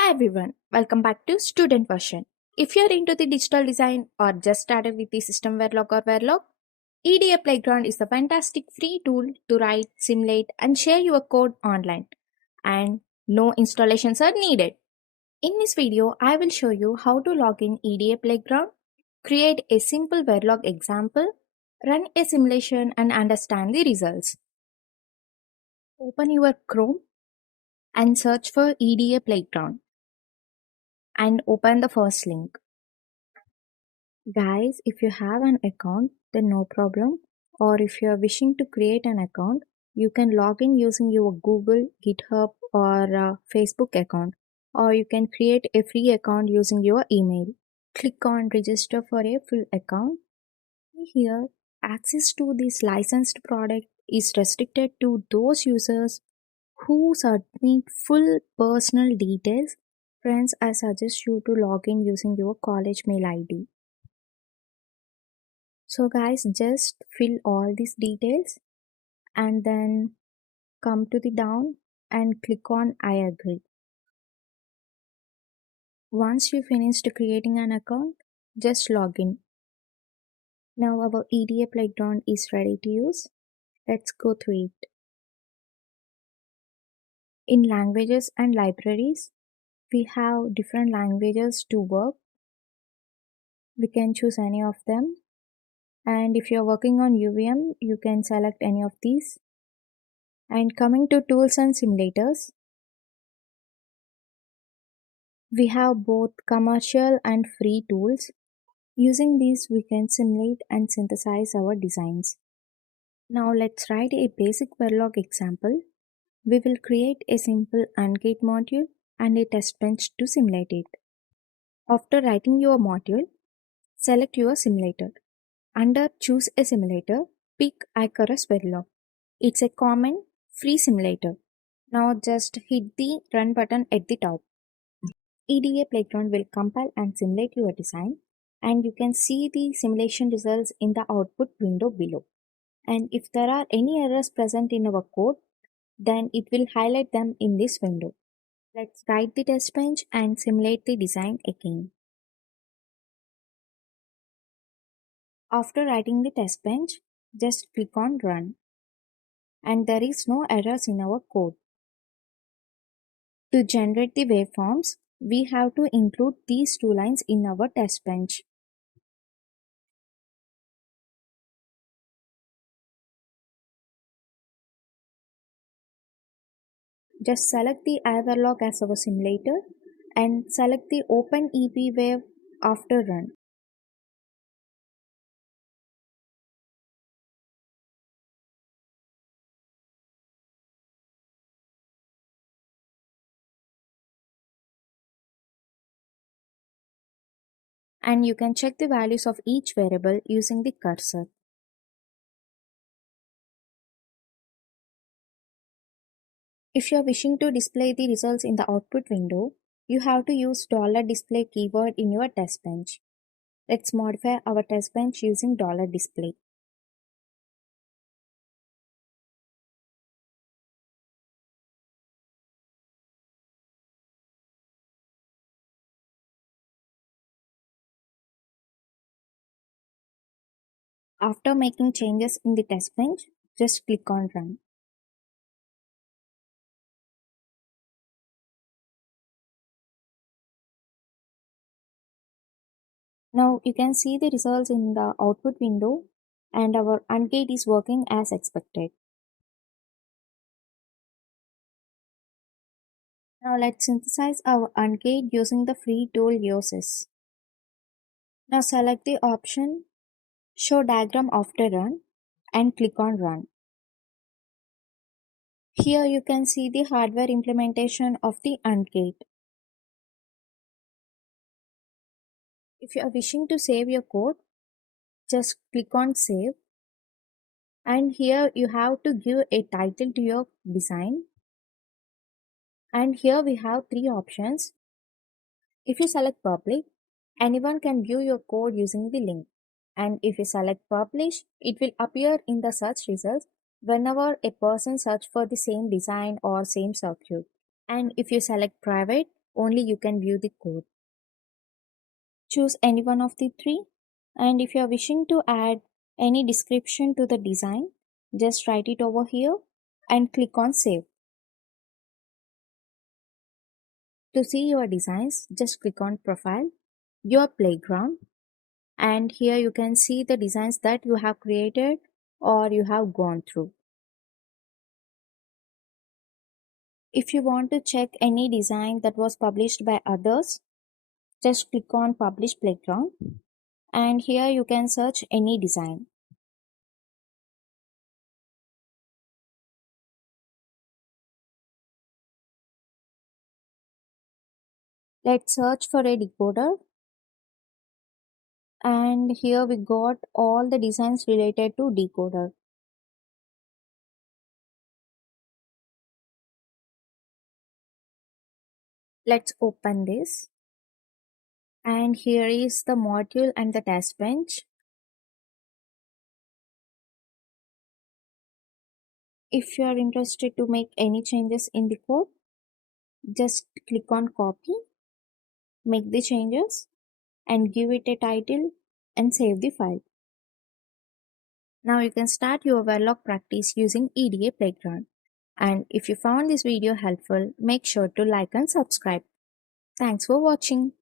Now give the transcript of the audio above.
Hi everyone, welcome back to Student Version. If you're into the digital design or just started with the System Verilog or Verilog, EDA Playground is a fantastic free tool to write, simulate, and share your code online, and no installations are needed. In this video, I will show you how to log in EDA Playground, create a simple Verilog example, run a simulation, and understand the results. Open your Chrome and search for EDA Playground and open the first link. Guys, if you have an account, then no problem. Or if you are wishing to create an account, you can log in using your Google, GitHub, or Facebook account. Or you can create a free account using your email. Click on register for a full account. Here, access to this licensed product is restricted to those users who submit full personal details. Friends, I suggest you to log in using your college mail ID. So guys, just fill all these details and then come to the down and click on I agree. Once you finished creating an account, just log in. Now our EDA Playground is ready to use. Let's go through it. In languages and libraries, we have different languages to work. We can choose any of them. And if you're working on UVM, you can select any of these. And coming to tools and simulators, we have both commercial and free tools. Using these, we can simulate and synthesize our designs. Now let's write a basic Verilog example. We will create a simple AND gate module and a test bench to simulate it. After writing your module, select your simulator. Under Choose a Simulator, pick Icarus Verilog. It's a common, free simulator. Now just hit the Run button at the top. EDA Playground will compile and simulate your design, and you can see the simulation results in the output window below. And if there are any errors present in our code, then it will highlight them in this window. Let's write the test bench and simulate the design again. After writing the test bench, just click on Run. And there is no errors in our code. To generate the waveforms, we have to include these two lines in our test bench. Just select the Verilog as our simulator and select the Open EP wave after Run. And you can check the values of each variable using the cursor. If you are wishing to display the results in the output window, you have to use $display keyword in your test bench. Let's modify our test bench using $display. After making changes in the test bench, just click on Run. Now you can see the results in the output window and our AND gate is working as expected. Now let's synthesize our AND gate using the free tool Use. Now select the option Show Diagram After Run and click on Run. Here you can see the hardware implementation of the AND gate. If you are wishing to save your code, just click on Save. And here you have to give a title to your design. And here we have three options. If you select Public, anyone can view your code using the link. And if you select Publish, it will appear in the search results whenever a person searches for the same design or same circuit. And if you select Private, only you can view the code. Choose any one of the three, and if you are wishing to add any description to the design, just write it over here and click on Save. To see your designs, just click on Profile, Your Playground, and here you can see the designs that you have created or you have gone through. If you want to check any design that was published by others, just click on Publish Playground, and here you can search any design. Let's search for a decoder, and here we got all the designs related to decoder. Let's open this, and here is the module and the test bench. If you are interested to make any changes in the code, just click on Copy, make the changes, and give it a title and save the file. Now you can start your Verilog practice using EDA Playground. And if you found this video helpful, make sure to like and subscribe. Thanks for watching.